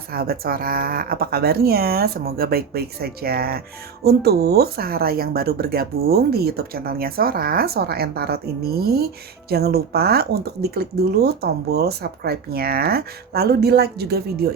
sahabat Sora, apa kabarnya? Semoga baik-baik saja. Untuk Sahara yang baru bergabung di YouTube channelnya Sora, Sora and Tarot ini, jangan lupa untuk diklik dulu tombol subscribe-nya, lalu di-like juga video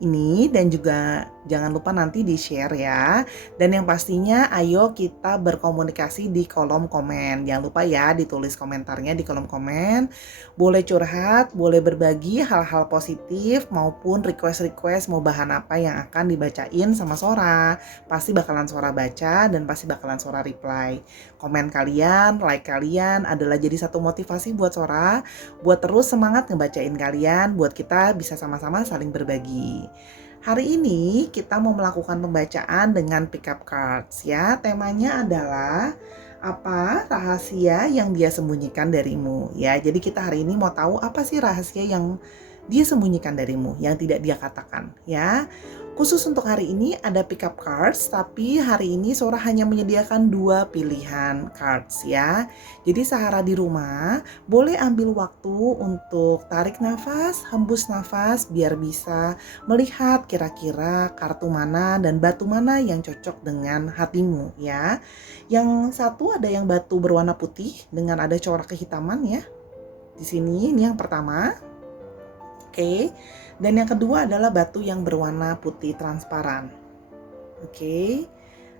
ini dan juga jangan lupa nanti di-share ya. Dan yang pastinya ayo kita berkomunikasi di kolom komen. Jangan lupa ya ditulis komentarnya di kolom komen. Boleh curhat, boleh berbagi hal-hal positif maupun request-request mau bahan apa yang akan dibacain sama Sora. Pasti bakalan Sora baca dan pasti bakalan Sora reply. Komen kalian, like kalian adalah jadi satu motivasi buat Sora buat terus semangat ngebacain kalian, buat kita bisa sama-sama saling berbagi. Hari ini kita mau melakukan pembacaan dengan pick up cards ya. Temanya adalah apa rahasia yang dia sembunyikan darimu ya. Jadi kita hari ini mau tahu apa sih rahasia yang dia sembunyikan darimu, yang tidak dia katakan ya. Khusus untuk hari ini ada pick up cards, tapi hari ini Sora hanya menyediakan 2 pilihan cards ya. Jadi Sahara di rumah boleh ambil waktu untuk tarik nafas, hembus nafas biar bisa melihat kira-kira kartu mana dan batu mana yang cocok dengan hatimu ya. Yang satu ada yang batu berwarna putih dengan ada corak kehitaman ya. Di sini ini yang pertama. Oke. Dan yang kedua adalah batu yang berwarna putih transparan. Oke.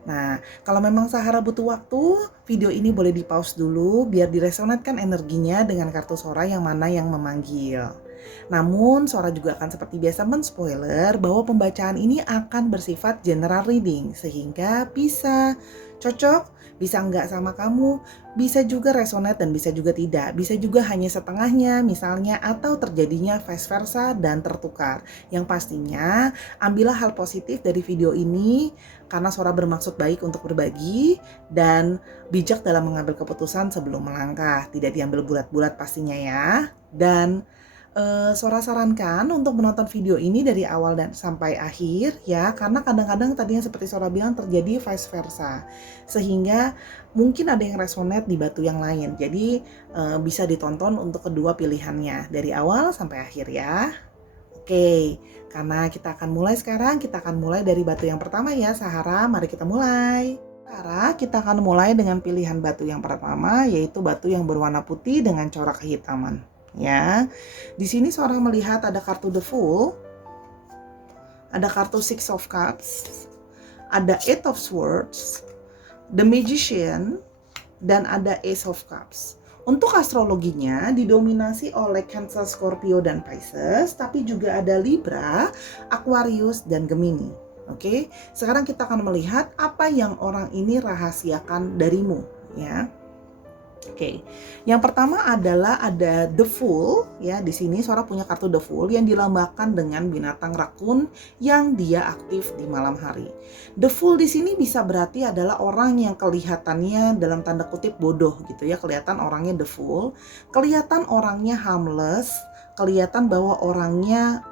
Nah, kalau memang Sahara butuh waktu, video ini boleh di-pause dulu biar diresonatkan energinya dengan kartu Sora yang mana yang memanggil. Namun, Sora juga akan seperti biasa men-spoiler bahwa pembacaan ini akan bersifat general reading, sehingga bisa cocok, bisa enggak sama kamu, bisa juga resonate dan bisa juga tidak, bisa juga hanya setengahnya misalnya, atau terjadinya vice versa dan tertukar. Yang pastinya, ambillah hal positif dari video ini, karena Sora bermaksud baik untuk berbagi dan bijak dalam mengambil keputusan sebelum melangkah. Tidak diambil bulat-bulat pastinya ya. Dan Sora sarankan untuk menonton video ini dari awal dan sampai akhir ya, karena kadang-kadang tadi yang seperti Sora bilang terjadi vice versa, sehingga mungkin ada yang resonate di batu yang lain. Jadi bisa ditonton untuk kedua pilihannya dari awal sampai akhir ya. Oke, karena kita akan mulai sekarang, kita akan mulai dari batu yang pertama ya Sahara, mari kita mulai. Sahara, kita akan mulai dengan pilihan batu yang pertama, yaitu batu yang berwarna putih dengan corak kehitaman. Ya, di sini Sora melihat ada kartu The Fool, ada kartu Six of Cups, ada Eight of Swords, The Magician, dan ada Ace of Cups. Untuk astrologinya didominasi oleh Cancer, Scorpio, dan Pisces, tapi juga ada Libra, Aquarius, dan Gemini. Oke, sekarang kita akan melihat apa yang orang ini rahasiakan darimu, ya. Oke, yang pertama adalah ada The Fool ya. Di sini Sora punya kartu The Fool yang dilambangkan dengan binatang rakun yang dia aktif di malam hari. The Fool di sini bisa berarti adalah orang yang kelihatannya dalam tanda kutip bodoh gitu ya. Kelihatan orangnya The Fool, kelihatan orangnya harmless, kelihatan bahwa orangnya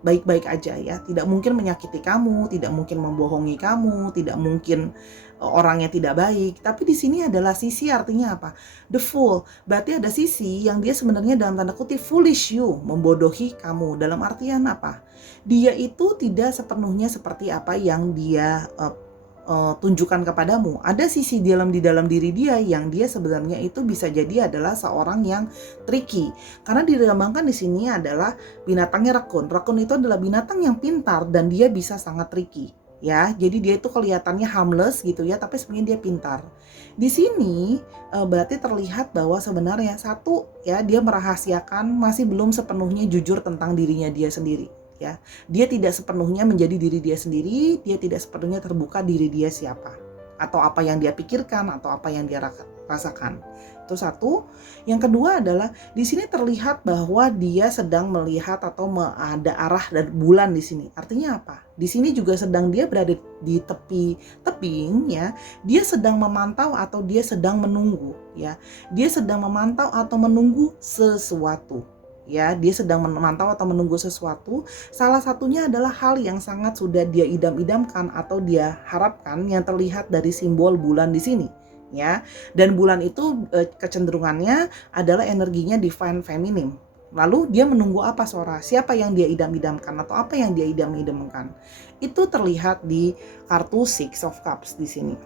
baik-baik aja ya. Tidak mungkin menyakiti kamu, tidak mungkin membohongi kamu, tidak mungkin orangnya tidak baik. Tapi di sini adalah sisi, artinya apa? The Fool. Berarti ada sisi yang dia sebenarnya dalam tanda kutip foolish you, membodohi kamu. Dalam artian apa? Dia itu tidak sepenuhnya seperti apa yang dia tunjukkan kepadamu. Ada sisi di dalam diri dia yang dia sebenarnya itu bisa jadi adalah seorang yang tricky. Karena dilambangkan di sini adalah binatangnya rakun. Rakun itu adalah binatang yang pintar dan dia bisa sangat tricky. Ya, jadi dia itu kelihatannya harmless gitu ya, tapi sebenarnya dia pintar. Di sini berarti terlihat bahwa sebenarnya satu ya, dia merahasiakan, masih belum sepenuhnya jujur tentang dirinya dia sendiri. Ya, dia tidak sepenuhnya menjadi diri dia sendiri, dia tidak sepenuhnya terbuka diri dia siapa, atau apa yang dia pikirkan, atau apa yang dia rasakan. Itu satu. Yang kedua adalah di sini terlihat bahwa dia sedang melihat atau ada arah dan bulan di sini. Artinya apa? Di sini juga sedang dia berada di tepi tebing ya. Dia sedang memantau atau dia sedang menunggu ya. Dia sedang memantau atau menunggu sesuatu. Ya, dia sedang memantau atau menunggu sesuatu. Salah satunya adalah hal yang sangat sudah dia idam-idamkan atau dia harapkan yang terlihat dari simbol bulan di sini. Ya, dan bulan itu kecenderungannya adalah energinya divine feminine. Lalu dia menunggu apa Sora? Siapa yang dia idam-idamkan atau apa yang dia idam-idamkan? Itu terlihat di kartu Six of Cups di sini.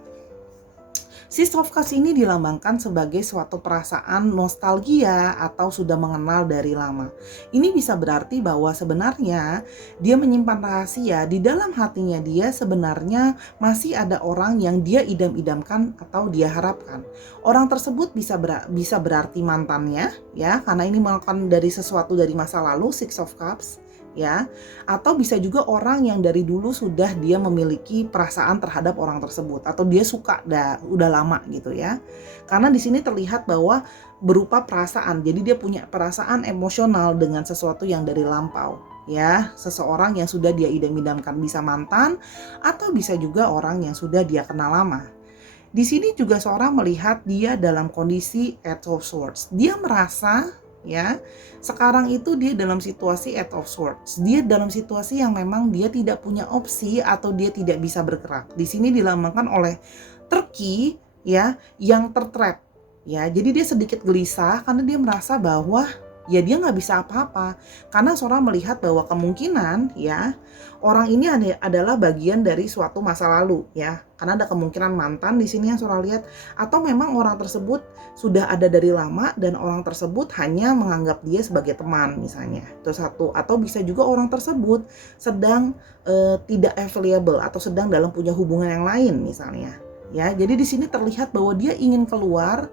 Six of Cups ini dilambangkan sebagai suatu perasaan nostalgia atau sudah mengenal dari lama. Ini bisa berarti bahwa sebenarnya dia menyimpan rahasia di dalam hatinya, dia sebenarnya masih ada orang yang dia idam-idamkan atau dia harapkan. Orang tersebut bisa berarti mantannya ya, karena ini melakukan dari sesuatu dari masa lalu, Six of Cups ya, atau bisa juga orang yang dari dulu sudah dia memiliki perasaan terhadap orang tersebut atau dia suka udah lama gitu ya. Karena di sini terlihat bahwa berupa perasaan. Jadi dia punya perasaan emosional dengan sesuatu yang dari lampau ya, seseorang yang sudah dia idam-idamkan, bisa mantan atau bisa juga orang yang sudah dia kenal lama. Di sini juga seorang melihat dia dalam kondisi Eight of Swords. Dia merasa ya, sekarang itu dia dalam situasi Eight of Swords. Dia dalam situasi yang memang dia tidak punya opsi atau dia tidak bisa bergerak. Di sini dilambangkan oleh Turkey ya, yang tertrap ya. Jadi dia sedikit gelisah karena dia merasa bahwa ya dia nggak bisa apa-apa, karena seorang melihat bahwa kemungkinan ya orang ini adalah bagian dari suatu masa lalu ya, karena ada kemungkinan mantan di sini yang seorang lihat, atau memang orang tersebut sudah ada dari lama dan orang tersebut hanya menganggap dia sebagai teman misalnya, itu satu. Atau bisa juga orang tersebut sedang tidak available atau sedang dalam punya hubungan yang lain misalnya ya. Jadi di sini terlihat bahwa dia ingin keluar,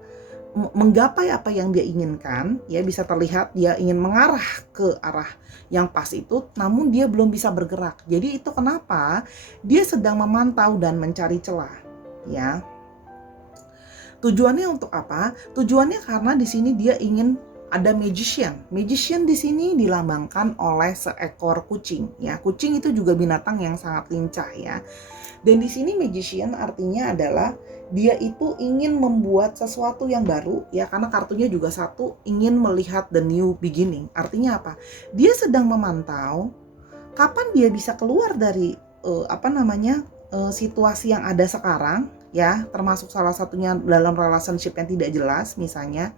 menggapai apa yang dia inginkan ya, bisa terlihat dia ingin mengarah ke arah yang pas itu, namun dia belum bisa bergerak. Jadi itu kenapa dia sedang memantau dan mencari celah ya. Tujuannya untuk apa? Tujuannya karena di sini dia ingin ada magician. Magician di sini dilambangkan oleh seekor kucing ya. Kucing itu juga binatang yang sangat lincah ya. Dan di sini magician artinya adalah dia itu ingin membuat sesuatu yang baru ya, karena kartunya juga satu, ingin melihat the new beginning. Artinya apa? Dia sedang memantau kapan dia bisa keluar dari situasi yang ada sekarang ya, termasuk salah satunya dalam relationship yang tidak jelas misalnya,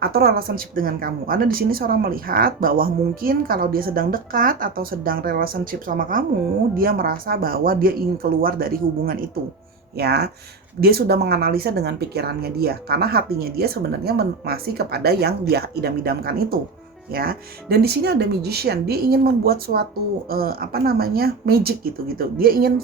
atau relationship dengan kamu. Karena di sini seorang melihat bahwa mungkin kalau dia sedang dekat atau sedang relationship sama kamu, dia merasa bahwa dia ingin keluar dari hubungan itu ya. Dia sudah menganalisa dengan pikirannya dia, karena hatinya dia sebenarnya masih kepada yang dia idam-idamkan itu ya. Dan di sini ada magician, dia ingin membuat suatu magic gitu. Dia ingin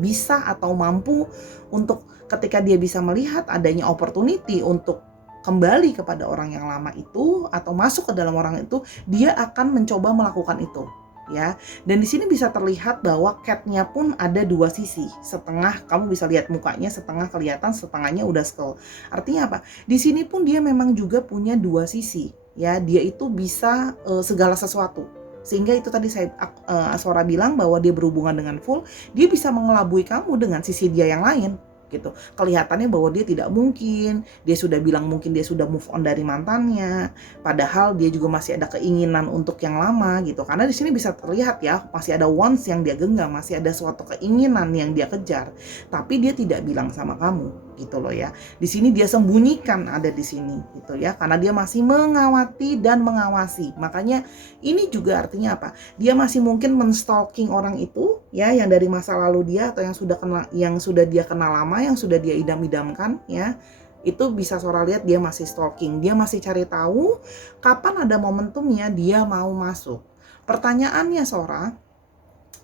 bisa atau mampu untuk ketika dia bisa melihat adanya opportunity untuk kembali kepada orang yang lama itu atau masuk ke dalam orang itu, dia akan mencoba melakukan itu ya. Dan di sini bisa terlihat bahwa cat-nya pun ada dua sisi. Setengah kamu bisa lihat mukanya, setengah kelihatan, setengahnya udah skull. Artinya apa? Di sini pun dia memang juga punya dua sisi ya. Dia itu bisa segala sesuatu. Sehingga itu tadi Aswara bilang bahwa dia berhubungan dengan full, dia bisa mengelabui kamu dengan sisi dia yang lain gitu. Kelihatannya bahwa dia tidak mungkin, dia sudah bilang mungkin dia sudah move on dari mantannya, padahal dia juga masih ada keinginan untuk yang lama gitu. Karena di sini bisa terlihat ya, masih ada wants yang dia genggam, masih ada suatu keinginan yang dia kejar, tapi dia tidak bilang sama kamu gitu loh ya. Di sini dia sembunyikan ada di sini gitu ya, karena dia masih mengawati dan mengawasi. Makanya ini juga artinya apa? Dia masih mungkin menstalking orang itu ya, yang dari masa lalu dia atau yang sudah dia kenal lama, yang sudah dia idam-idamkan ya. Itu bisa Sora lihat dia masih stalking, dia masih cari tahu kapan ada momentumnya dia mau masuk. Pertanyaannya Sora,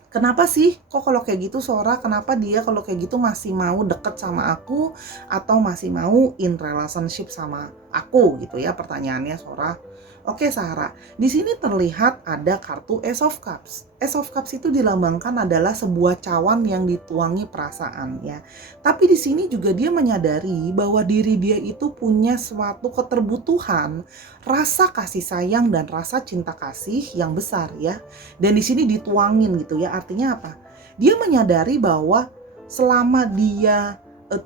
kenapa sih kok kalau kayak gitu Sora, kenapa dia kalau kayak gitu masih mau deket sama aku atau masih mau in relationship sama aku gitu ya, pertanyaannya Sora. Oke Sarah, di sini terlihat ada kartu Ace of Cups. Ace of Cups itu dilambangkan adalah sebuah cawan yang dituangi perasaan ya. Tapi di sini juga dia menyadari bahwa diri dia itu punya suatu keterbutuhan, rasa kasih sayang dan rasa cinta kasih yang besar ya. Dan di sini dituangin gitu ya. Artinya apa? Dia menyadari bahwa selama dia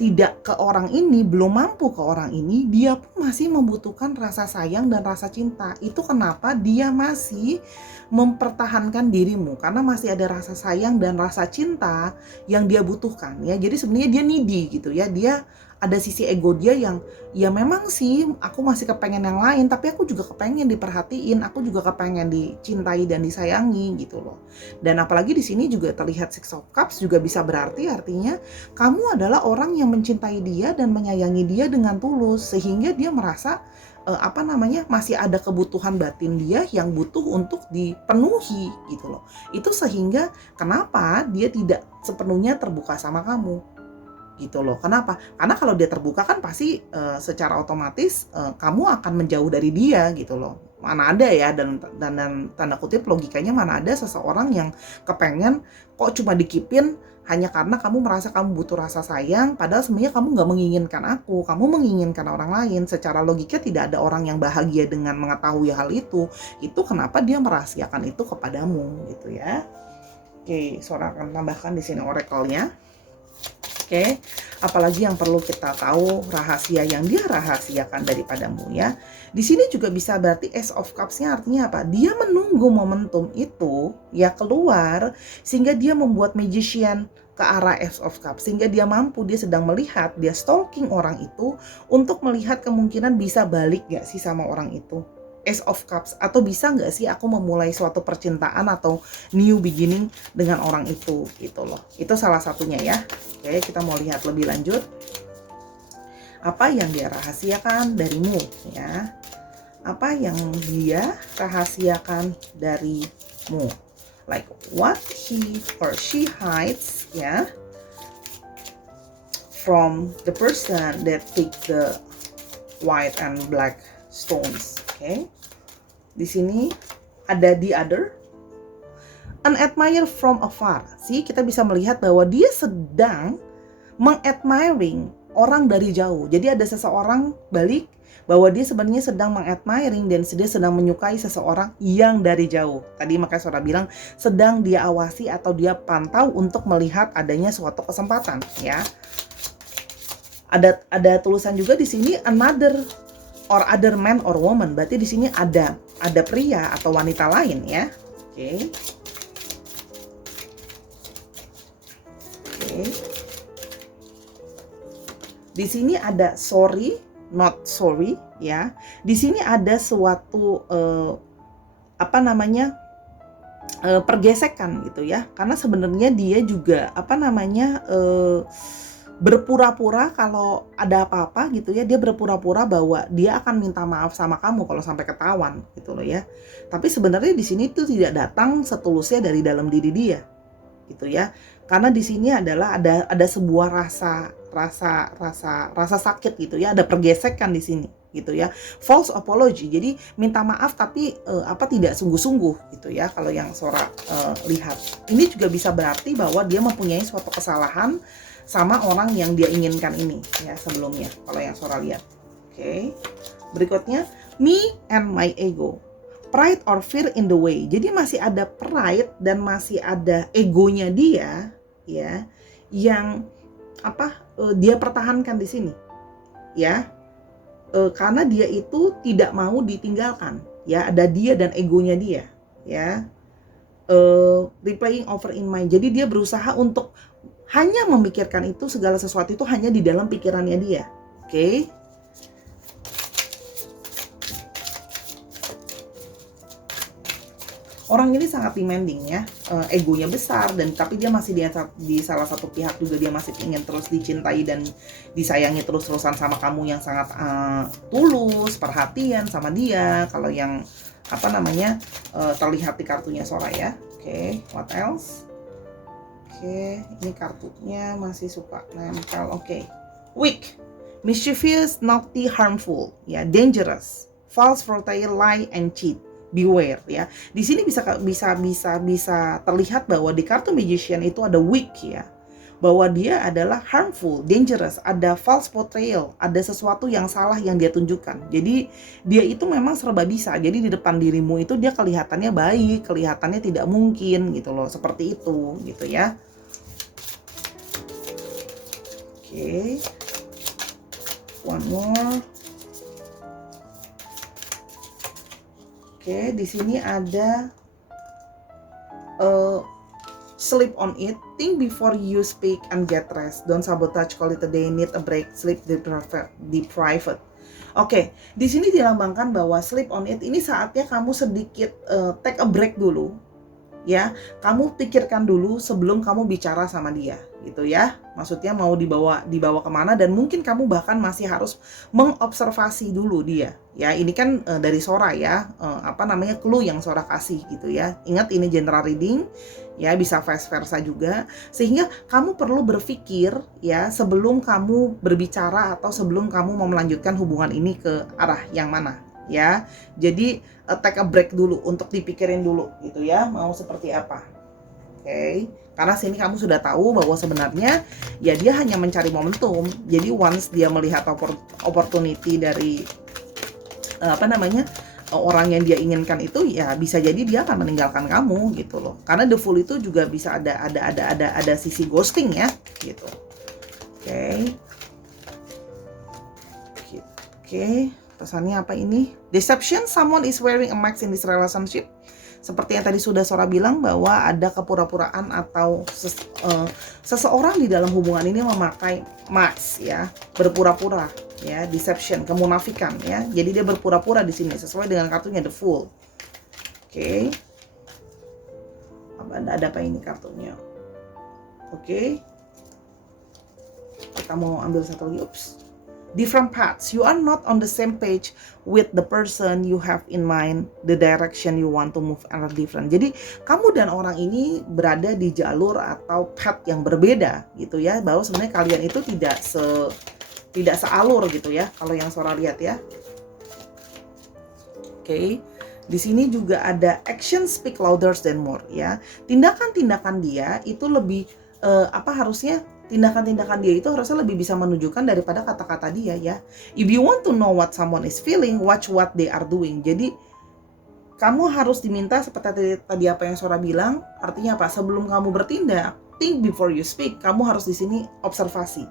tidak ke orang ini, belum mampu ke orang ini, dia pun masih membutuhkan rasa sayang dan rasa cinta. Itu kenapa dia masih mempertahankan dirimu, karena masih ada rasa sayang dan rasa cinta yang dia butuhkan ya. Jadi sebenarnya dia needy gitu ya, dia ada sisi ego dia yang ya memang sih aku masih kepengen yang lain, tapi aku juga kepengen diperhatiin, aku juga kepengen dicintai dan disayangi gitu loh. Dan apalagi di sini juga terlihat Six of Cups juga bisa berarti artinya kamu adalah orang yang mencintai dia dan menyayangi dia dengan tulus, sehingga dia merasa masih ada kebutuhan batin dia yang butuh untuk dipenuhi gitu loh. Itu sehingga kenapa dia tidak sepenuhnya terbuka sama kamu gitu loh. Kenapa? Karena kalau dia terbuka kan pasti secara otomatis kamu akan menjauh dari dia gitu loh. Mana ada ya, dan tanda kutip logikanya mana ada seseorang yang kepengen kok cuma dikipin hanya karena kamu merasa kamu butuh rasa sayang, padahal sebenarnya kamu nggak menginginkan aku, kamu menginginkan orang lain. Secara logika tidak ada orang yang bahagia dengan mengetahui hal itu. Itu kenapa dia merahasiakan itu kepadamu gitu ya. Oke, Sora akan tambahkan di sini oracle-nya. Oke, apalagi yang perlu kita tahu rahasia yang dia rahasiakan daripadamu ya. Di sini juga bisa berarti Ace of Cups-nya artinya apa? Dia menunggu momentum itu ya keluar sehingga dia membuat Magician ke arah Ace of Cups, sehingga dia mampu, dia sedang melihat, dia stalking orang itu untuk melihat kemungkinan bisa balik gak sih sama orang itu. Ace of Cups, atau bisa nggak sih aku memulai suatu percintaan atau new beginning dengan orang itu gitu loh. Itu salah satunya ya. Oke, kita mau lihat lebih lanjut apa yang dia rahasiakan darimu ya. Apa yang dia rahasiakan darimu, like what he or she hides ya, from the person that take the white and black stones. Oke. Di sini ada the other, an admire from afar. See, kita bisa melihat bahwa dia sedang mengadmiring orang dari jauh. Jadi ada seseorang balik bahwa dia sebenarnya sedang mengadmiring dan dia sedang menyukai seseorang yang dari jauh. Tadi makanya Sora bilang sedang dia awasi atau dia pantau untuk melihat adanya suatu kesempatan ya. Ada tulisan juga di sini another or other man or woman. Berarti di sini ada pria atau wanita lain ya. Oke. Oke. Di sini ada sorry, not sorry ya. Di sini ada suatu pergesekan gitu ya. Karena sebenarnya dia juga berpura-pura kalau ada apa-apa gitu ya, dia berpura-pura bahwa dia akan minta maaf sama kamu kalau sampai ketahuan gitu loh ya. Tapi sebenarnya di sini tuh tidak datang setulusnya dari dalam diri dia gitu ya. Karena di sini adalah ada sebuah rasa sakit gitu ya, ada pergesekan di sini gitu ya. False apology. Jadi minta maaf tapi tidak sungguh-sungguh gitu ya. Kalau yang Sora lihat. Ini juga bisa berarti bahwa dia mempunyai suatu kesalahan sama orang yang dia inginkan ini ya sebelumnya, kalau yang Sora lihat. Oke. Berikutnya, me and my ego. Pride or fear in the way. Jadi masih ada pride dan masih ada egonya dia ya, yang dia pertahankan di sini ya. Karena dia itu tidak mau ditinggalkan ya, ada dia dan egonya dia ya. Replaying over in mind. Jadi dia berusaha untuk hanya memikirkan itu, segala sesuatu itu hanya di dalam pikirannya dia. Oke. Orang ini sangat demanding ya, egonya besar dan tapi dia masih di salah satu pihak juga dia masih ingin terus dicintai dan disayangi terus-terusan sama kamu yang sangat tulus, perhatian sama dia. Kalau yang terlihat di kartunya Sora ya. Oke, what else? Oke, ini kartunya masih suka nempel. Oke. Weak, mischievous, naughty, harmful, ya, dangerous, false, fertile, lie, and cheat. Beware ya. Di sini bisa terlihat bahwa di kartu Magician itu ada weak ya. Bahwa dia adalah harmful, dangerous, ada false portrayal, ada sesuatu yang salah yang dia tunjukkan. Jadi dia itu memang serba bisa. Jadi di depan dirimu itu dia kelihatannya baik, kelihatannya tidak mungkin gitu loh, seperti itu gitu ya. Oke. One more. Oke, di sini ada sleep on it, think before you speak and get rest. Don't sabotage, call it a day, need a break, sleep deprived. Oke, di sini dilambangkan bahwa sleep on it ini saatnya kamu sedikit take a break dulu, ya. Kamu pikirkan dulu sebelum kamu bicara sama dia, gitu ya. Maksudnya mau dibawa kemana, dan mungkin kamu bahkan masih harus mengobservasi dulu dia. Ya, ini kan dari Sora ya, clue yang Sora kasih gitu ya. Ingat ini general reading, ya bisa vice versa juga. Sehingga kamu perlu berpikir ya sebelum kamu berbicara atau sebelum kamu mau melanjutkan hubungan ini ke arah yang mana. Ya, jadi take a break dulu untuk dipikirin dulu gitu ya, mau seperti apa. Oke, karena sini kamu sudah tahu bahwa sebenarnya ya dia hanya mencari momentum. Jadi once dia melihat opportunity dari orang yang dia inginkan itu, ya bisa jadi dia akan meninggalkan kamu gitu loh. Karena the fool itu juga bisa ada sisi ghosting ya gitu. Oke. Pesannya apa ini? Deception, someone is wearing a mask in this relationship. Seperti yang tadi sudah Sora bilang bahwa ada kepura-puraan atau seseorang di dalam hubungan ini memakai mask ya, berpura-pura ya, deception, kemunafikan ya. Jadi dia berpura-pura di sini sesuai dengan kartunya the fool. Oke. Ada apa ini kartunya? Oke. Kita mau ambil satu lagi. Different paths. You are not on the same page with the person you have in mind. The direction you want to move are different. Jadi kamu dan orang ini berada di jalur atau path yang berbeda gitu ya. Bahwa sebenarnya kalian itu tidak sealur gitu ya. Kalau yang Sora lihat ya. Oke. Di sini juga ada action speak louder than more ya. Tindakan-tindakan dia itu lebih tindakan-tindakan dia itu harusnya lebih bisa menunjukkan daripada kata-kata dia ya. If you want to know what someone is feeling, watch what they are doing. Jadi kamu harus diminta seperti tadi apa yang Sora bilang, artinya apa? Sebelum kamu bertindak, think before you speak. Kamu harus di sini observasi.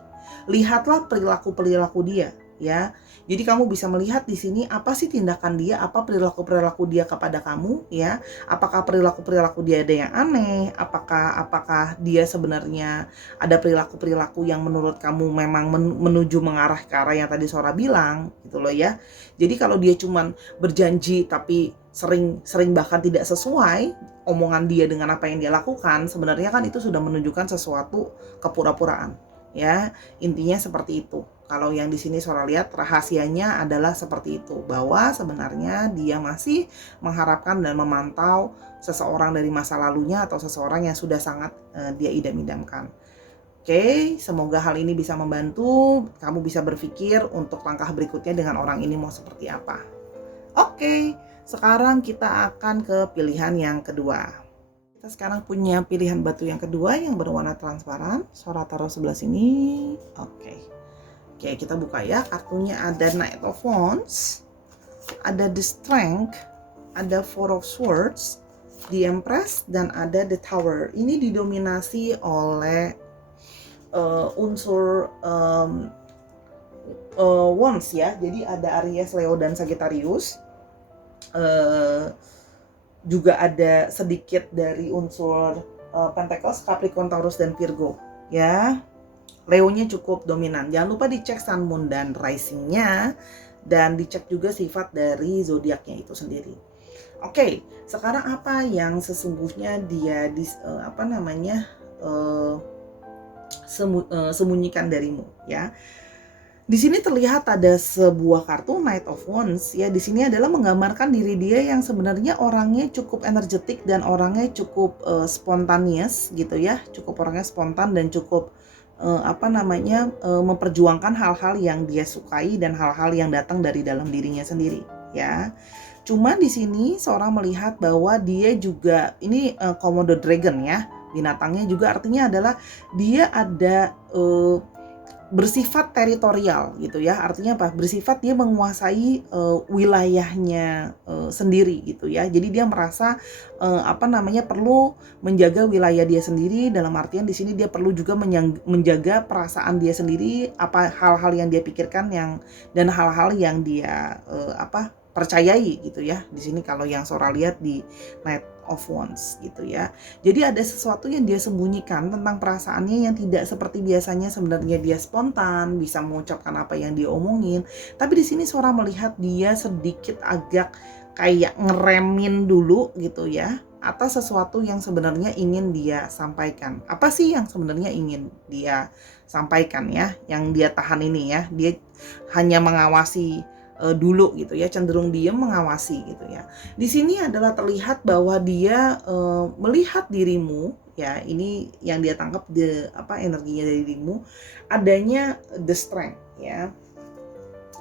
Lihatlah perilaku-perilaku dia ya. Jadi kamu bisa melihat di sini apa sih tindakan dia, apa perilaku-perilaku dia kepada kamu ya. Apakah perilaku-perilaku dia ada yang aneh? Apakah dia sebenarnya ada perilaku-perilaku yang menurut kamu memang menuju mengarah ke arah yang tadi Sora bilang gitu loh ya. Jadi kalau dia cuman berjanji tapi sering bahkan tidak sesuai omongan dia dengan apa yang dia lakukan, sebenarnya kan itu sudah menunjukkan sesuatu kepura-puraan ya. Intinya seperti itu. Kalau yang di sini Sora lihat rahasianya adalah seperti itu, bahwa sebenarnya dia masih mengharapkan dan memantau seseorang dari masa lalunya atau seseorang yang sudah sangat dia idam-idamkan. Oke, semoga hal ini bisa membantu kamu bisa berpikir untuk langkah berikutnya dengan orang ini mau seperti apa. Oke, sekarang kita akan ke pilihan yang kedua. Kita sekarang punya pilihan batu yang kedua yang berwarna transparan. Sora taruh sebelah sini. Oke, kita buka ya. Kartunya ada Knight of Wands, ada The Strength, ada Four of Swords, The Empress, dan ada The Tower. Ini didominasi oleh unsur Wands ya. Jadi ada Aries, Leo, dan Sagittarius. Juga ada sedikit dari unsur Pentacles, Capricorn, Taurus, dan Virgo ya. Leo-nya cukup dominan. Jangan lupa dicek Sun, Moon, dan Rising-nya, dan dicek juga sifat dari zodiaknya itu sendiri. Oke, sekarang apa yang sesungguhnya dia sembunyikan darimu ya. Di sini terlihat ada sebuah kartu Knight of Wands ya. Di sini adalah menggambarkan diri dia yang sebenarnya orangnya cukup energetik dan orangnya cukup spontaneous gitu ya. Cukup orangnya spontan dan cukup memperjuangkan hal-hal yang dia sukai dan hal-hal yang datang dari dalam dirinya sendiri ya. Cuma di sini seorang melihat bahwa dia juga ini Komodo Dragon ya. Binatangnya juga artinya adalah dia ada bersifat teritorial gitu ya. Artinya apa? Bersifat dia menguasai wilayahnya sendiri gitu ya. Jadi dia merasa perlu menjaga wilayah dia sendiri, dalam artian di sini dia perlu juga menjaga perasaan dia sendiri, apa hal-hal yang dia pikirkan dan hal-hal yang dia percayai gitu ya. Di sini kalau yang Sora lihat di Knight of Wands gitu ya. Jadi ada sesuatu yang dia sembunyikan tentang perasaannya yang tidak seperti biasanya. Sebenarnya dia spontan, bisa mengucapkan apa yang dia omongin. Tapi di sini Sora melihat dia sedikit agak kayak ngeremin dulu gitu ya, atas sesuatu yang sebenarnya ingin dia sampaikan. Apa sih yang sebenarnya ingin dia sampaikan ya, yang dia tahan ini ya. Dia hanya mengawasi dulu gitu ya, cenderung diam mengawasi gitu ya. Di sini adalah terlihat bahwa dia melihat dirimu ya, ini yang dia tangkap energinya dari dirimu, adanya the strength ya.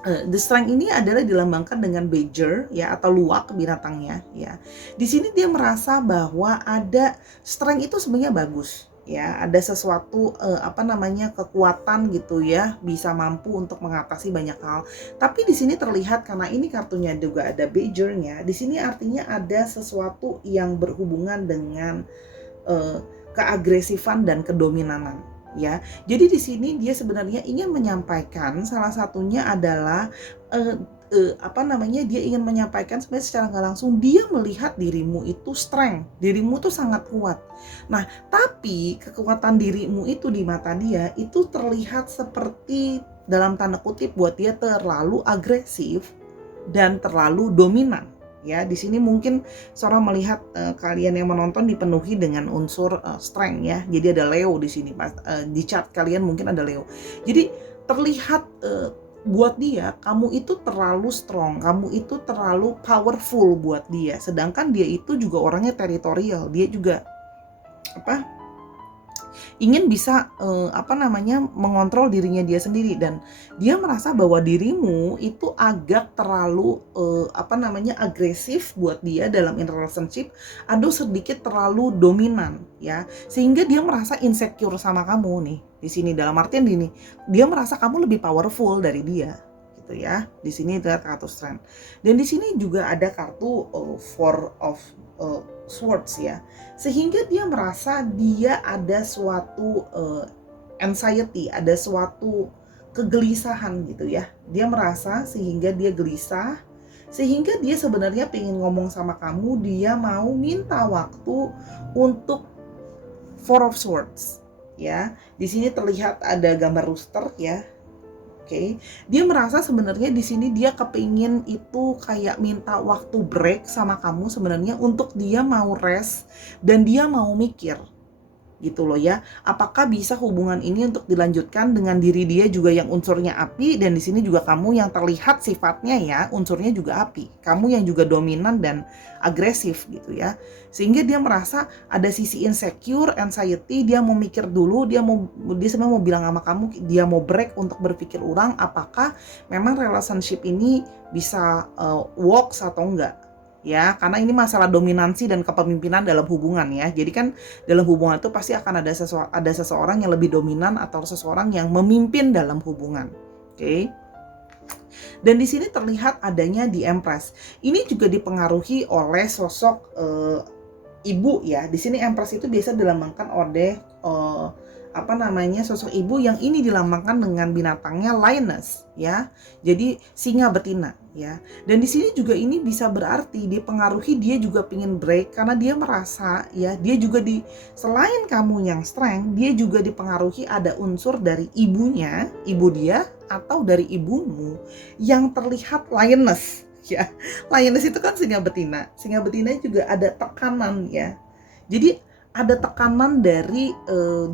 The strength ini adalah dilambangkan dengan badger ya, atau luwak binatangnya ya. Di sini dia merasa bahwa ada strength itu sebenarnya bagus ya, ada sesuatu kekuatan gitu ya, bisa mampu untuk mengatasi banyak hal. Tapi di sini terlihat karena ini kartunya juga ada badgernya, di sini artinya ada sesuatu yang berhubungan dengan keagresifan dan kedominanan. Ya, jadi di sini dia sebenarnya ingin menyampaikan, salah satunya adalah dia ingin menyampaikan sebenarnya secara nggak langsung dia melihat dirimu itu strength, dirimu tuh sangat kuat. Nah, tapi kekuatan dirimu itu di mata dia itu terlihat seperti dalam tanda kutip buat dia terlalu agresif dan terlalu dominan. Ya, di sini mungkin Sora melihat kalian yang menonton dipenuhi dengan unsur strength ya. Jadi ada Leo di sini, di chart kalian mungkin ada Leo. Jadi terlihat buat dia kamu itu terlalu strong, kamu itu terlalu powerful buat dia. Sedangkan dia itu juga orangnya teritorial, dia juga ingin bisa mengontrol dirinya dia sendiri, dan dia merasa bahwa dirimu itu agak terlalu agresif buat dia dalam relationship, atau sedikit terlalu dominan ya, sehingga dia merasa insecure sama kamu nih. Di sini dalam artian gini, dia merasa kamu lebih powerful dari dia gitu ya. Di sini terlihat kartu strength, dan di sini juga ada kartu four of swords ya, sehingga dia merasa dia ada suatu anxiety, ada suatu kegelisahan gitu ya. Dia merasa sehingga dia gelisah, sehingga dia sebenarnya pengen ngomong sama kamu, dia mau minta waktu untuk four of swords ya. Di sini terlihat ada gambar rooster ya. Oke, dia merasa sebenarnya di sini dia kepingin itu kayak minta waktu break sama kamu sebenarnya, untuk dia mau rest dan dia mau mikir gitu loh ya. Apakah bisa hubungan ini untuk dilanjutkan dengan diri dia juga yang unsurnya api, dan di sini juga kamu yang terlihat sifatnya ya unsurnya juga api. Kamu yang juga dominan dan agresif gitu ya. Sehingga dia merasa ada sisi insecure, anxiety, dia mau mikir dulu, dia sebenarnya mau bilang sama kamu, dia mau break untuk berpikir ulang apakah memang relationship ini bisa works atau enggak. Ya, karena ini masalah dominansi dan kepemimpinan dalam hubungan ya. Jadi kan dalam hubungan itu pasti akan ada seseorang yang lebih dominan atau seseorang yang memimpin dalam hubungan. Oke. Dan di sini terlihat adanya di Empress. Ini juga dipengaruhi oleh sosok ibu ya. Di sini Empress itu biasa dilambangkan oleh sosok ibu, yang ini dilambangkan dengan binatangnya lioness ya. Jadi singa betina ya. Dan di sini juga ini bisa berarti dipengaruhi dia juga pingin break, karena dia merasa ya dia juga selain kamu yang strength, dia juga dipengaruhi ada unsur dari ibunya, ibu dia atau dari ibumu yang terlihat lioness ya. Lioness itu kan singa betina. Singa betina juga ada tekanan ya. Jadi ada tekanan dari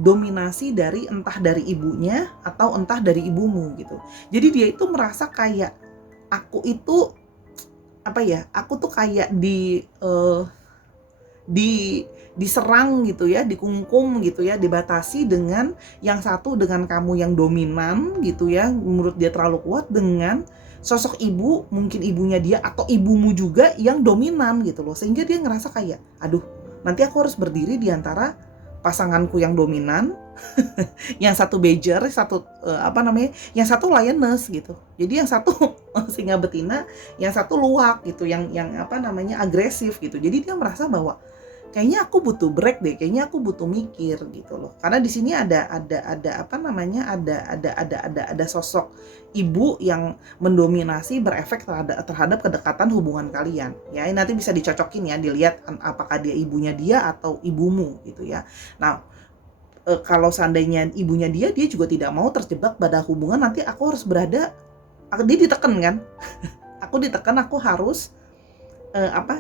dominasi dari entah dari ibunya atau entah dari ibumu gitu. Jadi dia itu merasa kayak aku itu aku tuh kayak diserang gitu ya, dikungkum gitu ya, dibatasi dengan yang satu, dengan kamu yang dominan gitu ya, menurut dia terlalu kuat, dengan sosok ibu, mungkin ibunya dia atau ibumu juga yang dominan gitu loh. Sehingga dia ngerasa kayak aduh, nanti aku harus berdiri di antara pasanganku yang dominan, yang satu badger, yang satu lioness gitu. Jadi yang satu singa betina, yang satu luwak gitu, yang agresif gitu. Jadi dia merasa bahwa kayaknya aku butuh break deh, kayaknya aku butuh mikir gitu loh. Karena di sini ada apa namanya, ada sosok ibu yang mendominasi berefek terhadap kedekatan hubungan kalian. Ya, ini nanti bisa dicocokin ya, dilihat apakah dia ibunya dia atau ibumu gitu ya. Nah, kalau seandainya ibunya dia juga tidak mau terjebak pada hubungan nanti aku harus berada, dia ditekan kan? Aku ditekan, aku harus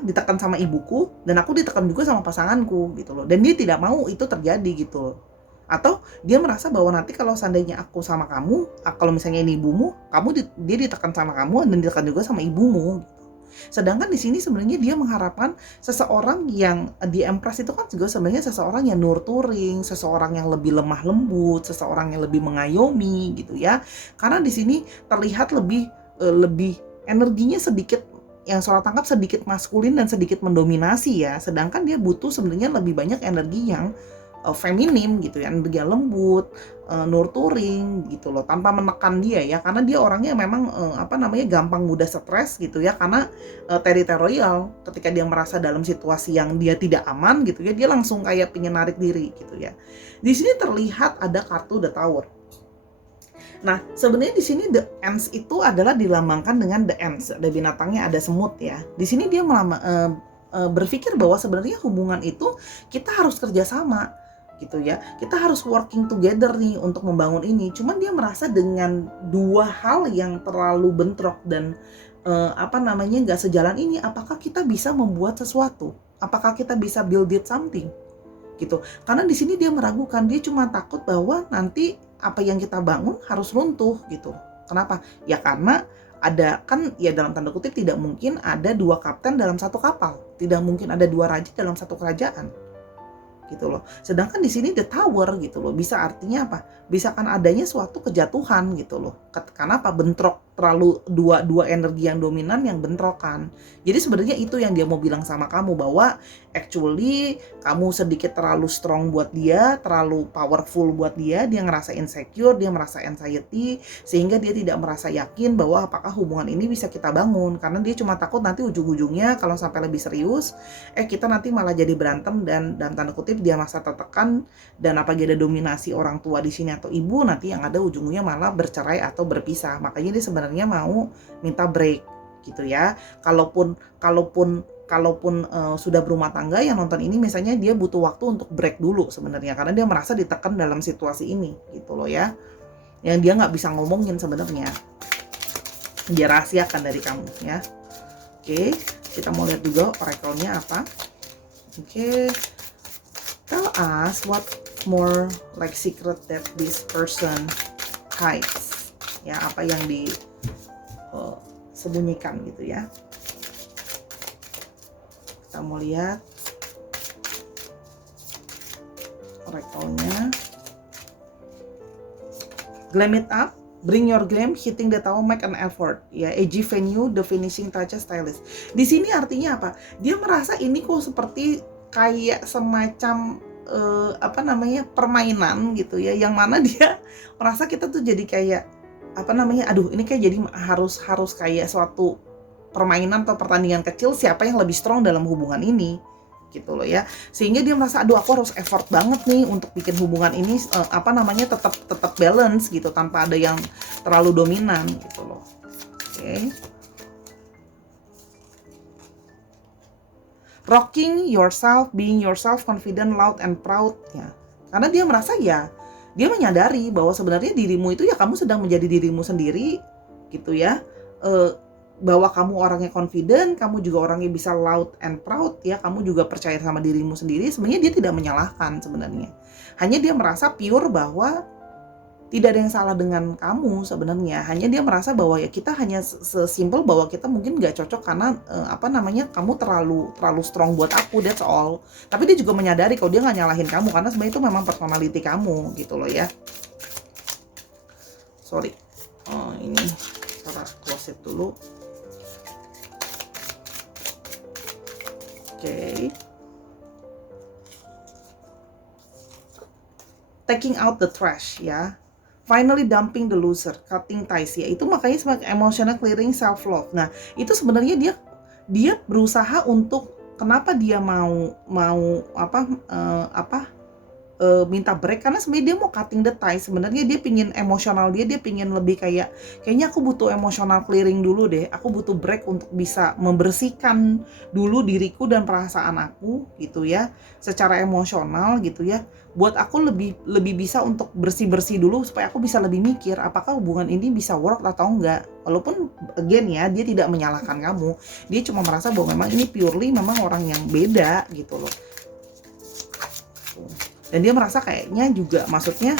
ditekan sama ibuku dan aku ditekan juga sama pasanganku gitu loh, dan dia tidak mau itu terjadi gitu loh. Atau dia merasa bahwa nanti kalau seandainya aku sama kamu, kalau misalnya ini ibumu, dia ditekan sama kamu dan ditekan juga sama ibumu gitu. Sedangkan di sini sebenarnya dia mengharapkan seseorang yang di Empress itu kan juga sebenarnya seseorang yang nurturing, seseorang yang lebih lemah lembut, seseorang yang lebih mengayomi gitu ya. Karena di sini terlihat lebih energinya sedikit, yang Sora tangkap sedikit maskulin dan sedikit mendominasi ya. Sedangkan dia butuh sebenarnya lebih banyak energi yang feminim gitu ya, energi yang lembut, nurturing gitu loh, tanpa menekan dia ya, karena dia orangnya memang gampang mudah stres gitu ya, karena teritorial. Ketika dia merasa dalam situasi yang dia tidak aman gitu ya, dia langsung kayak pengen narik diri gitu ya. Di sini terlihat ada kartu The Tower. Nah, sebenarnya di sini the ants itu adalah dilambangkan dengan the ants. Ada binatangnya, ada semut ya. Di sini dia berpikir bahwa sebenarnya hubungan itu kita harus kerjasama gitu ya. Kita harus working together nih untuk membangun ini. Cuman dia merasa dengan dua hal yang terlalu bentrok dan nggak sejalan ini. Apakah kita bisa membuat sesuatu? Apakah kita bisa build it something? Gitu. Karena di sini dia meragukan, dia cuma takut bahwa nanti apa yang kita bangun harus runtuh gitu. Kenapa? Ya karena ada kan ya, dalam tanda kutip tidak mungkin ada dua kapten dalam satu kapal, tidak mungkin ada dua raja dalam satu kerajaan gitu loh. Sedangkan di sini the tower gitu loh, bisa artinya apa? Bisa kan adanya suatu kejatuhan gitu loh. Karena apa? Bentrok, terlalu dua energi yang dominan yang bentrokan. Jadi sebenarnya itu yang dia mau bilang sama kamu, bahwa actually kamu sedikit terlalu strong buat dia, terlalu powerful buat dia ngerasa insecure, dia merasa anxiety, sehingga dia tidak merasa yakin bahwa apakah hubungan ini bisa kita bangun, karena dia cuma takut nanti ujung-ujungnya kalau sampai lebih serius, kita nanti malah jadi berantem dan dalam tanda kutip dia merasa tertekan, dan apalagi ada dominasi orang tua di sini atau ibu, nanti yang ada ujungnya malah bercerai atau berpisah. Makanya dia sebenarnya mau minta break gitu ya. Kalaupun sudah berumah tangga yang nonton ini, misalnya dia butuh waktu untuk break dulu sebenarnya, karena dia merasa ditekan dalam situasi ini gitu loh ya, yang dia nggak bisa ngomongin sebenarnya, dia rahasiakan dari kamu ya. Oke, kita mau lihat juga oracle-nya apa. Oke, tell us what more like secret that this person hides. Ya, apa yang disembunyikan gitu ya. Kita mau lihat oracle-nya. Glam it up, bring your glam, hitting the tower, make an effort. Ya, AG venue, the finishing touches, stylist. Di sini artinya apa? Dia merasa ini kok seperti kayak semacam permainan gitu ya, yang mana dia merasa kita tuh jadi kayak aduh ini kayak jadi harus kayak suatu permainan atau pertandingan kecil, siapa yang lebih strong dalam hubungan ini gitu loh ya, sehingga dia merasa aduh aku harus effort banget nih untuk bikin hubungan ini tetap balance gitu, tanpa ada yang terlalu dominan gitu loh. Oke. Rocking yourself, being yourself, confident, loud and proud ya. Karena dia merasa ya, dia menyadari bahwa sebenarnya dirimu itu ya kamu sedang menjadi dirimu sendiri gitu ya. Bahwa kamu orangnya confident, kamu juga orangnya bisa loud and proud ya, kamu juga percaya sama dirimu sendiri. Sebenarnya dia tidak menyalahkan sebenarnya. Hanya dia merasa pure bahwa tidak ada yang salah dengan kamu sebenarnya. Hanya dia merasa bahwa ya kita hanya sesimpel bahwa kita mungkin nggak cocok karena kamu terlalu strong buat aku, that's all. Tapi dia juga menyadari kalau dia nggak nyalahin kamu, karena sebenarnya itu memang personality kamu gitu loh ya. Sorry, ini kita close it dulu. Oke. Taking out the trash ya. Finally dumping the loser, cutting ties ya. Itu makanya sebagai emotional clearing, self love. Nah, itu sebenarnya dia berusaha untuk kenapa dia mau mau minta break, karena sebenarnya dia mau cutting the tie. Sebenarnya dia pingin emosional, dia pingin lebih kayaknya aku butuh emotional clearing dulu deh, aku butuh break untuk bisa membersihkan dulu diriku dan perasaan aku gitu ya, secara emosional gitu ya, buat aku lebih bisa untuk bersih dulu supaya aku bisa lebih mikir apakah hubungan ini bisa work atau enggak. Walaupun again ya, dia tidak menyalahkan kamu, dia cuma merasa bahwa memang ini purely memang orang yang beda gitu loh. Dan dia merasa kayaknya juga, maksudnya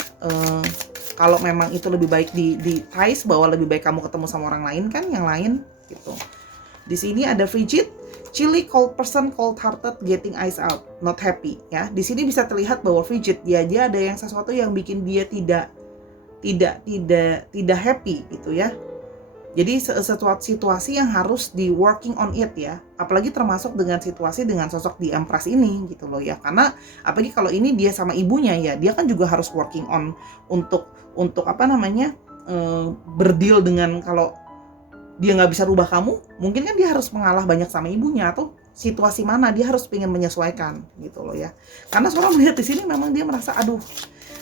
kalau memang itu lebih baik di ties, bahwa lebih baik kamu ketemu sama orang lain kan, yang lain gitu. Di sini ada frigid, chilly, cold person, cold hearted, getting eyes out, not happy ya. Di sini bisa terlihat bahwa frigid, dia ada yang sesuatu yang bikin dia tidak happy gitu ya. Jadi sesuatu situasi yang harus di working on it ya, apalagi termasuk dengan situasi dengan sosok di Empress ini gitu loh ya. Karena apalagi kalau ini dia sama ibunya ya, dia kan juga harus working on untuk berdeal dengan kalau dia nggak bisa rubah kamu, mungkin kan dia harus mengalah banyak sama ibunya, atau situasi mana dia harus pengen menyesuaikan gitu loh ya. Karena seorang melihat di sini memang dia merasa aduh.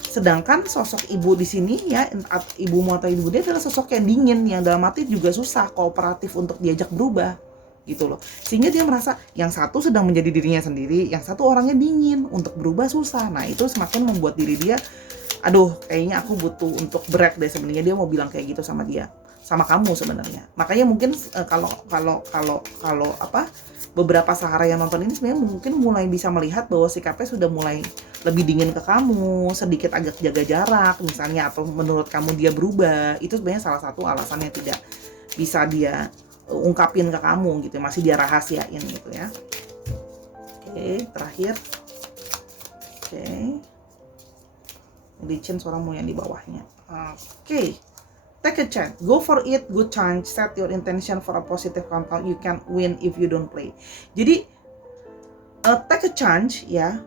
Sedangkan sosok ibu di sini ya, ibumu atau ibu dia adalah sosok yang dingin, yang dalam arti juga susah kooperatif untuk diajak berubah gitu loh. Sehingga dia merasa yang satu sedang menjadi dirinya sendiri, yang satu orangnya dingin, untuk berubah susah. Nah itu semakin membuat diri dia, aduh kayaknya aku butuh untuk break deh. Sebenarnya dia mau bilang kayak gitu sama dia, sama kamu sebenarnya. Makanya mungkin kalau beberapa Sahara yang nonton ini sebenarnya mungkin mulai bisa melihat bahwa sikapnya sudah mulai lebih dingin ke kamu, sedikit agak jaga jarak misalnya, atau menurut kamu dia berubah. Itu sebenarnya salah satu alasannya tidak bisa dia ungkapin ke kamu gitu, masih dia rahasiain gitu ya. Oke, terakhir. Oke. Licin suaramu yang di bawahnya. Oke. Take a chance, go for it, good chance, set your intention for a positive countdown, you can win if you don't play. Jadi take a chance ya,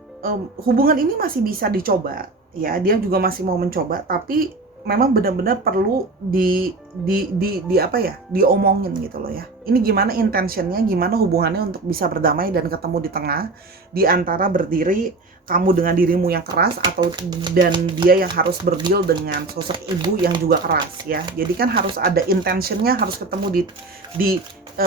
hubungan ini masih bisa dicoba ya, dia juga masih mau mencoba, tapi memang benar-benar perlu diomongin gitu loh ya. Ini gimana intentionnya, gimana hubungannya untuk bisa berdamai dan ketemu di tengah, di antara berdiri kamu dengan dirimu yang keras, atau dan dia yang harus berdeal dengan sosok ibu yang juga keras ya. Jadi kan harus ada intentionnya, harus ketemu di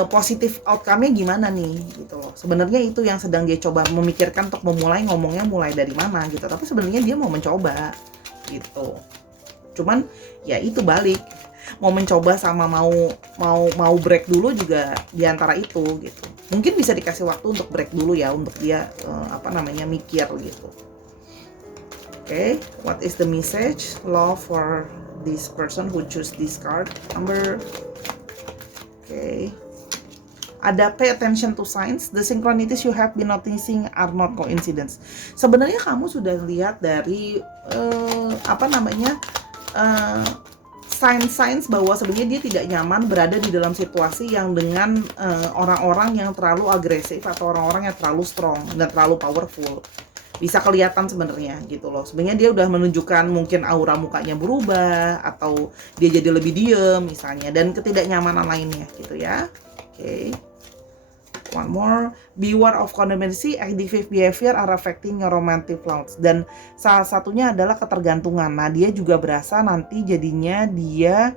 positif outcome-nya gimana nih gitu loh. Sebenarnya itu yang sedang dia coba memikirkan untuk memulai, ngomongnya mulai dari mana gitu. Tapi sebenarnya dia mau mencoba gitu. Cuman ya itu balik, mau mencoba sama mau break dulu juga diantara itu gitu. Mungkin bisa dikasih waktu untuk break dulu ya, untuk dia mikir gitu. Oke, what is the message love for this person who choose this card number? Oke. Ada pay attention to signs, the synchronities you have been noticing are not coincidence. Sebenarnya kamu sudah lihat dari signs bahwa sebenarnya dia tidak nyaman berada di dalam situasi yang dengan orang-orang yang terlalu agresif, atau orang-orang yang terlalu strong dan terlalu powerful. Bisa kelihatan sebenarnya gitu loh. Sebenarnya dia udah menunjukkan mungkin aura mukanya berubah, atau dia jadi lebih diem misalnya, dan ketidaknyamanan lainnya gitu ya. Oke. One more, beware of codependency, addictive behavior are affecting your romantic plans. Dan salah satunya adalah ketergantungan. Nah, dia juga berasa nanti jadinya dia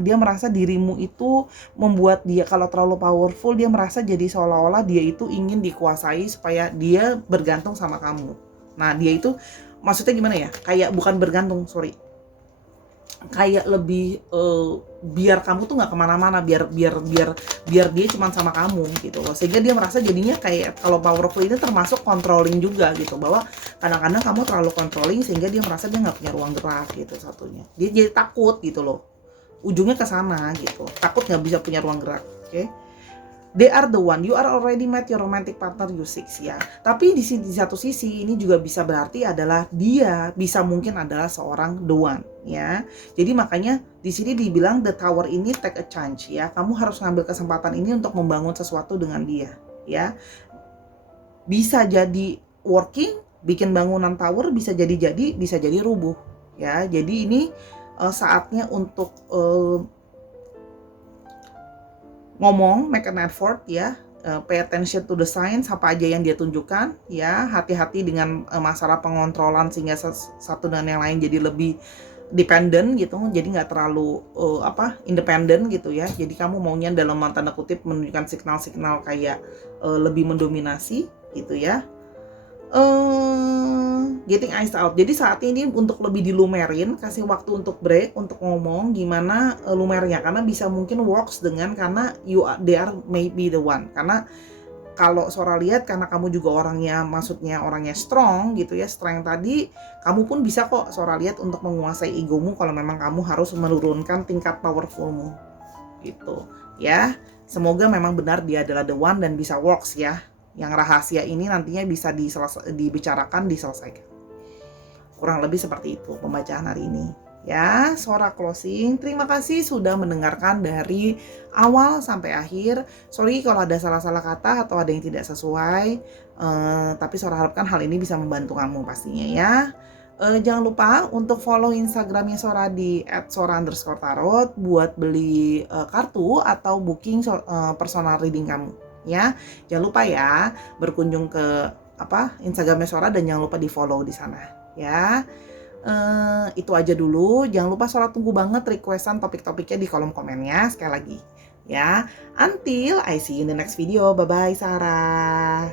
dia merasa dirimu itu membuat dia, kalau terlalu powerful, dia merasa jadi seolah-olah dia itu ingin dikuasai supaya dia bergantung sama kamu. Nah, dia itu maksudnya gimana ya? Kayak bukan bergantung, kayak lebih biar kamu tuh nggak kemana-mana, biar dia cuma sama kamu gitu loh. Sehingga dia merasa jadinya kayak, kalau powerful ini termasuk controlling juga gitu, bahwa kadang-kadang kamu terlalu controlling sehingga dia merasa dia nggak punya ruang gerak gitu. Satunya dia jadi takut gitu loh, ujungnya ke sana gitu, takut nggak bisa punya ruang gerak. Oke. They are the one, you are already met your romantic partner, you six ya. Tapi di satu sisi ini juga bisa berarti adalah dia bisa mungkin adalah seorang the one ya. Jadi makanya di sini dibilang the tower ini take a chance ya. Kamu harus ngambil kesempatan ini untuk membangun sesuatu dengan dia ya. Bisa jadi working, bikin bangunan tower, bisa jadi rubuh ya. Jadi ini saatnya untuk ngomong, make an effort ya, pay attention to the signs, apa aja yang dia tunjukkan ya. Hati-hati dengan masalah pengontrolan sehingga satu dan yang lain jadi lebih dependent gitu, jadi nggak terlalu independen gitu ya. Jadi kamu maunya dalam tanda kutip menunjukkan signal-signal kayak lebih mendominasi gitu ya. Getting eyes out. Jadi saat ini untuk lebih dilumerin, kasih waktu untuk break, untuk ngomong gimana lumernya, karena bisa mungkin works dengan karena they are maybe the one. Karena kalau Sora lihat, karena kamu juga orangnya, maksudnya orangnya strong gitu ya, strength tadi, kamu pun bisa kok Sora lihat untuk menguasai egomu kalau memang kamu harus menurunkan tingkat powerfulmu gitu ya. Semoga memang benar dia adalah the one dan bisa works ya. Yang rahasia ini nantinya bisa dibicarakan, diselesaikan. Kurang lebih seperti itu pembacaan hari ini. Ya, Sora closing. Terima kasih sudah mendengarkan dari awal sampai akhir. Sorry kalau ada salah-salah kata atau ada yang tidak sesuai. Tapi Sora harapkan hal ini bisa membantu kamu pastinya ya. Jangan lupa untuk follow Instagramnya Sora di @sora_tarot buat beli kartu atau booking personal reading kamu. Ya, jangan lupa ya berkunjung ke Instagramnya Sora dan jangan lupa di follow di sana ya. Itu aja dulu. Jangan lupa Sora tunggu banget requestan topik-topiknya di kolom komennya sekali lagi ya. Until I see you in the next video. Bye bye Sarah.